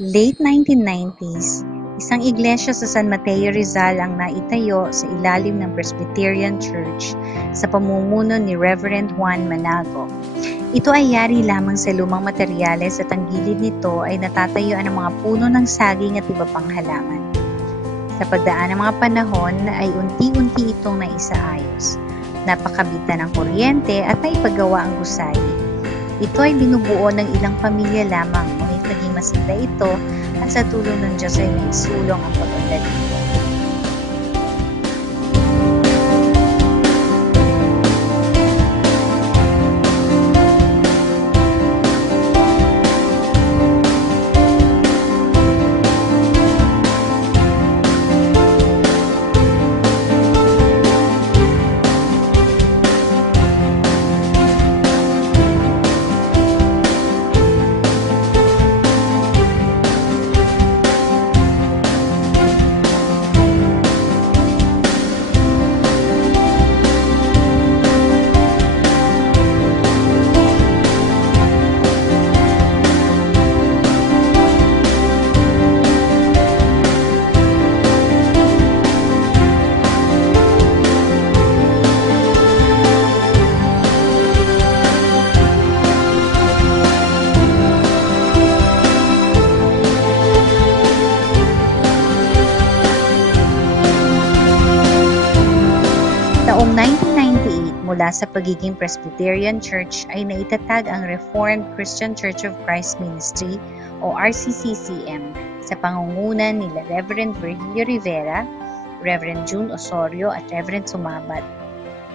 Late 1990s, isang iglesia sa San Mateo, Rizal ang naitayo sa ilalim ng Presbyterian Church sa pamumuno ni Reverend Juan Manago. Ito ay yari lamang sa lumang materyales at ang gilid nito ay natatayuan ng mga puno ng saging at iba pang halaman. Sa pagdaan ng mga panahon ay unti-unti itong naisaayos. Napakabitan ng kuryente at naipagawa ang gusali. Ito ay binubuo ng ilang pamilya lamang, ngunit naging masigla ito at sa tulong ng Diyos ay naisulong ang pag-unlad nito. Taong 1998, mula sa pagiging Presbyterian Church ay naitatag ang Reformed Christian Church of Christ Ministry o RCCCM sa pangungunan nila Reverend Virgilio Rivera, Reverend June Osorio at Reverend Sumabat.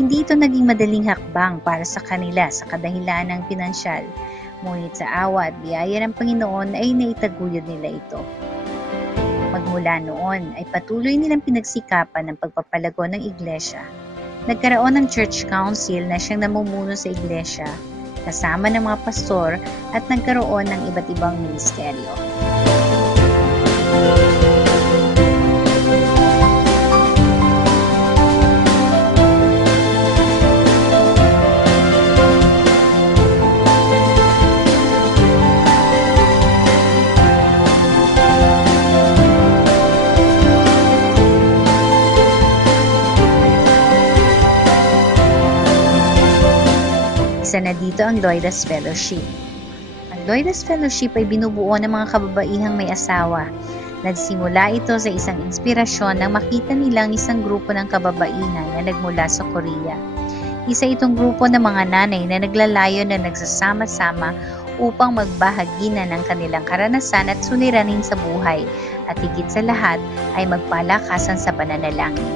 Hindi ito naging madaling hakbang para sa kanila sa kadahilan ng pinansyal, ngunit sa awa at biyaya ng Panginoon ay naitaguyod nila ito. Magmula noon ay patuloy nilang pinagsikapan ng pagpapalago ng iglesia. Nagkaroon ng church council na siyang namumuno sa iglesia, kasama ng mga pastor at nagkaroon ng iba't ibang ministeryo. Isa na dito ang Loidas Fellowship. Ang Loidas Fellowship ay binubuo ng mga kababaihang may asawa. Nagsimula ito sa isang inspirasyon nang makita nilang isang grupo ng kababaihan na nagmula sa Korea. Isa itong grupo ng mga nanay na naglalayo na nagsasama-sama upang magbahagi na ng kanilang karanasan at suliranin sa buhay at higit sa lahat ay magpalakasan sa pananalangin.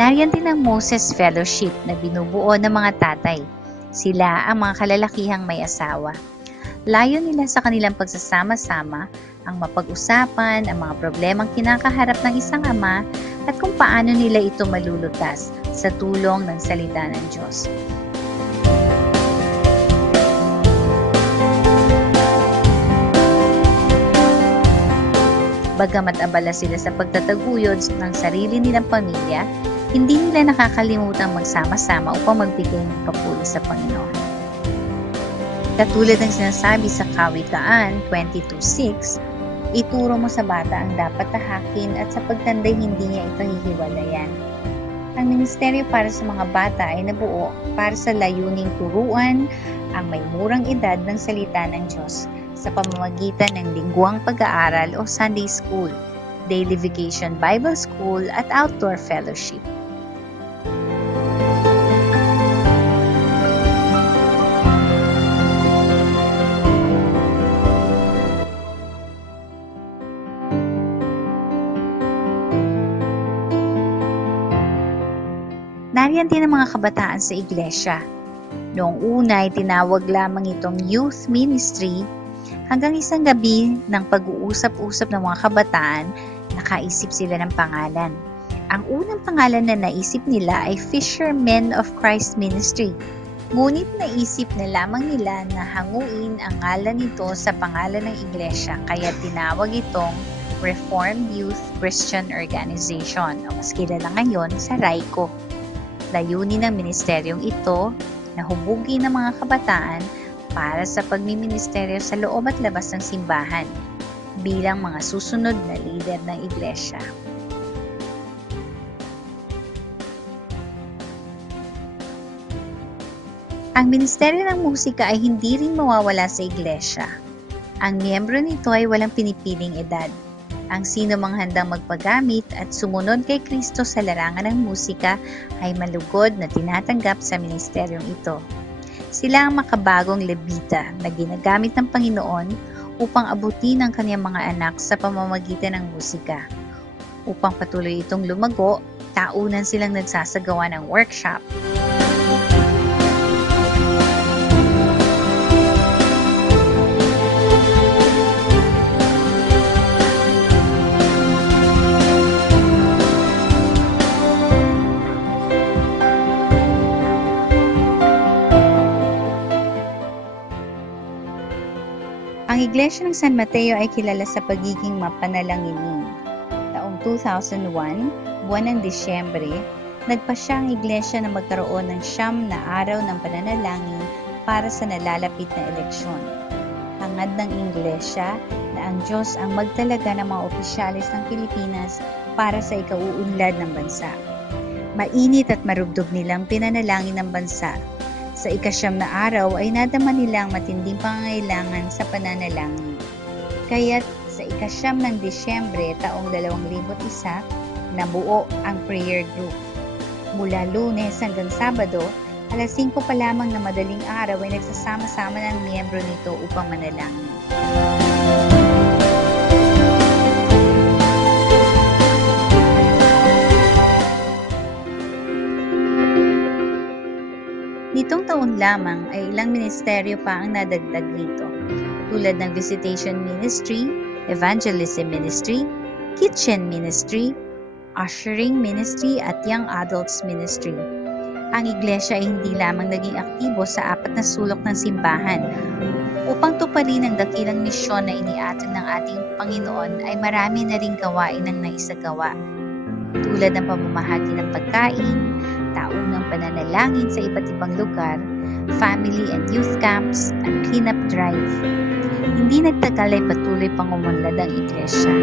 Nariyan din ang Moses Fellowship na binubuo ng mga tatay. Sila ang mga kalalakihang may asawa. Layo nila sa kanilang pagsasama-sama ang mapag-usapan ang mga problemang kinakaharap ng isang ama at kung paano nila ito malulutas sa tulong ng salita ng Diyos. Bagamat abala sila sa pagtataguyod ng sarili nilang pamilya, hindi nila nakakalimutang magsama-sama upang magbigay ng papuri sa Panginoon. Katulad ng sinasabi sa Kawikaan 22:6, ituro mo sa bata ang dapat tahakin at sa pagtanday hindi niya ito hihiwalayan. Ang ministeryo para sa mga bata ay nabuo para sa layuning turuan ang may murang edad ng salita ng Diyos sa pamamagitan ng lingguang pag-aaral o Sunday School, Daily Vacation Bible School at Outdoor Fellowship. Nariyan din ang mga kabataan sa iglesia. Noong una ay tinawag lamang itong youth ministry hanggang isang gabi ng pag-uusap-usap ng mga kabataan, nakaisip sila ng pangalan. Ang unang pangalan na naisip nila ay Fishermen of Christ Ministry. Ngunit naisip na lamang nila na hanguin ang ngalan nito sa pangalan ng iglesia kaya tinawag itong Reformed Youth Christian Organization o mas kilala ngayon sa RYCO. Layunin ng ministeryong ito na hubugin ng mga kabataan para sa pagmiministeryo sa loob at labas ng simbahan bilang mga susunod na lider ng iglesia. Ang ministeryo ng musika ay hindi rin mawawala sa iglesia. Ang miyembro nito ay walang pinipiling edad. Ang sino mang handang magpagamit at sumunod kay Kristo sa larangan ng musika ay malugod na tinatanggap sa ministeryong ito. Sila ang makabagong Levita na ginagamit ng Panginoon upang abutin ang kanyang mga anak sa pamamagitan ng musika. Upang patuloy itong lumago, taunan silang nagsasagawa ng workshop. Ang Iglesia ng San Mateo ay kilala sa pagiging mapanalanginin. Taong 2001, buwan ng Disyembre, nagpasya ang Iglesia na magkaroon ng 9 na araw ng pananalangin para sa nalalapit na eleksyon. Hangad ng Iglesia na ang Diyos ang magtalaga ng mga opisyalis ng Pilipinas para sa ikauunlad ng bansa. Mainit at marugdog nilang pinanalangin ng bansa. Sa 9 na araw ay nadama nila ang matinding pangangailangan sa pananalangin. Kaya't sa 9 ng Disyembre taong 2001, nabuo ang prayer group. Mula Lunes hanggang Sabado, alas 5 pa lamang na madaling araw ay nagsasama-sama ng miyembro nito upang manalangin. Nitong taon lamang ay ilang ministeryo pa ang nadagdag rito, tulad ng Visitation Ministry, Evangelism Ministry, Kitchen Ministry, Ushering Ministry at Young Adults Ministry. Ang iglesia ay hindi lamang naging aktibo sa 4 na sulok ng simbahan. Upang tuparin ang dakilang misyon na iniatag ng ating Panginoon ay marami na ring gawain ang naisagawa, tulad ng pamamahagi ng pagkain, taunang pananalangin sa iba't ibang lugar, family and youth camps, at cleanup drive. Hindi nagtagal ay patuloy pang umunlad ang iglesia.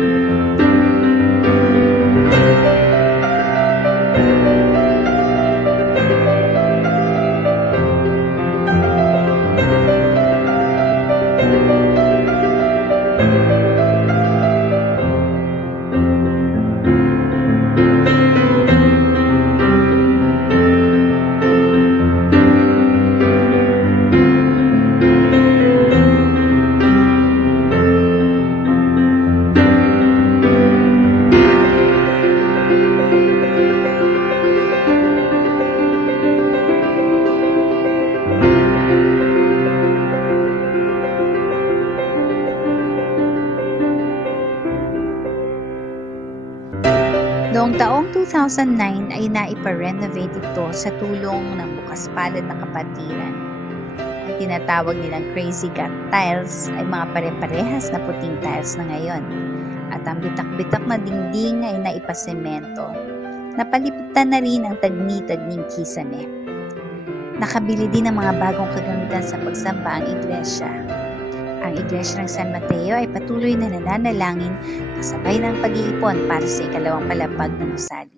Noong taong 2009 ay naipa-renovate ito sa tulong ng bukas palad na kapatiran. Ang tinatawag nilang Crazy Cat tiles ay mga pare-parehas na puting tiles na ngayon. At ang bitak-bitak na dingding ay naipasemento. Napalipitan na rin ang tagni-tagning kisame. Nakabili din ng mga bagong kagamitan sa pagsamba ang iglesia. Ang Iglesia ng San Mateo ay patuloy na nananalangin kasabay ng pag-iipon para sa ikalawang palapag ng gusali.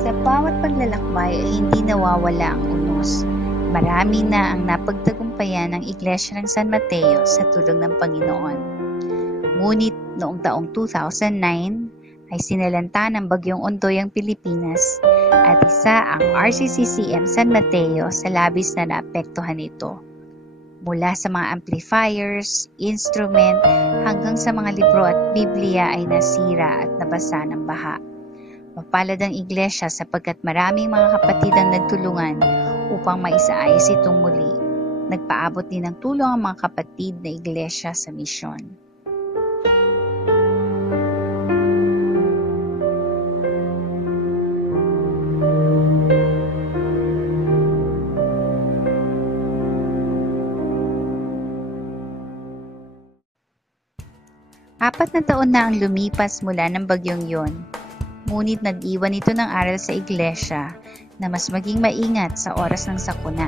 Sa bawat paglalakbay ay hindi nawawala ang unos. Marami na ang napagtagumpayan ng Iglesia ng San Mateo sa tulong ng Panginoon. Ngunit noong taong 2009 ay sinalanta ng bagyong Ondoy ang Pilipinas at isa ang RCCCM San Mateo sa labis na naapektuhan nito. Mula sa mga amplifiers, instrument, hanggang sa mga libro at Biblia ay nasira at nabasa ng baha. Mapalad ang iglesia sapagkat maraming mga kapatid ang nagtulungan upang maisaayos itong muli. Nagpaabot din ng tulong ang mga kapatid na iglesia sa misyon. Apat na taon na ang lumipas mula ng bagyong yon. Ngunit nag-iwan ito ng aral sa iglesia na mas maging maingat sa oras ng sakuna.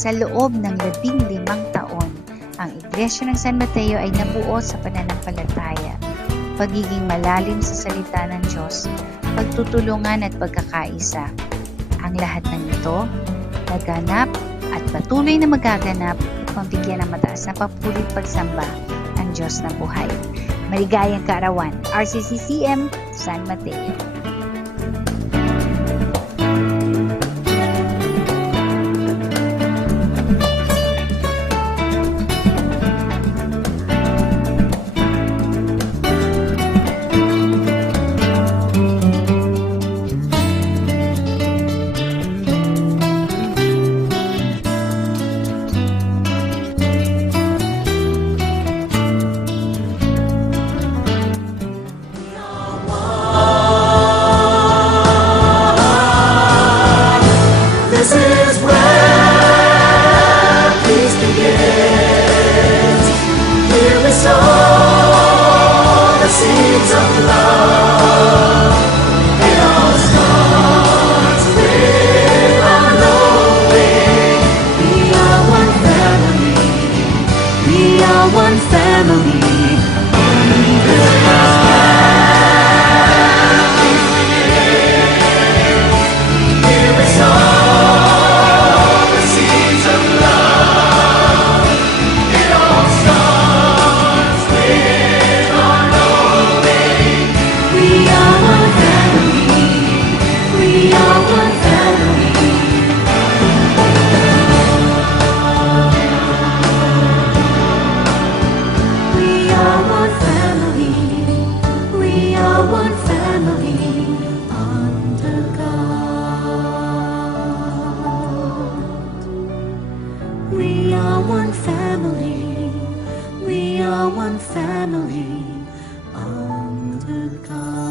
Sa loob ng 15 taon, ang Iglesia ng San Mateo ay nabuo sa pananampalataya, pagiging malalim sa salita ng Diyos, pagtutulungan at pagkakaisa. Ang lahat ng ito, naganap at patuloy na magaganap upang bigyan ng mataas na papulit pagsamba ang Diyos na buhay. Maligayang kaarawan, RCCCM San Mateo. This is where peace begins. Here we sow the seeds of love. It all starts with our knowing we are one family. We are one family. Under God's here we sow. We are one family. We are one family under God.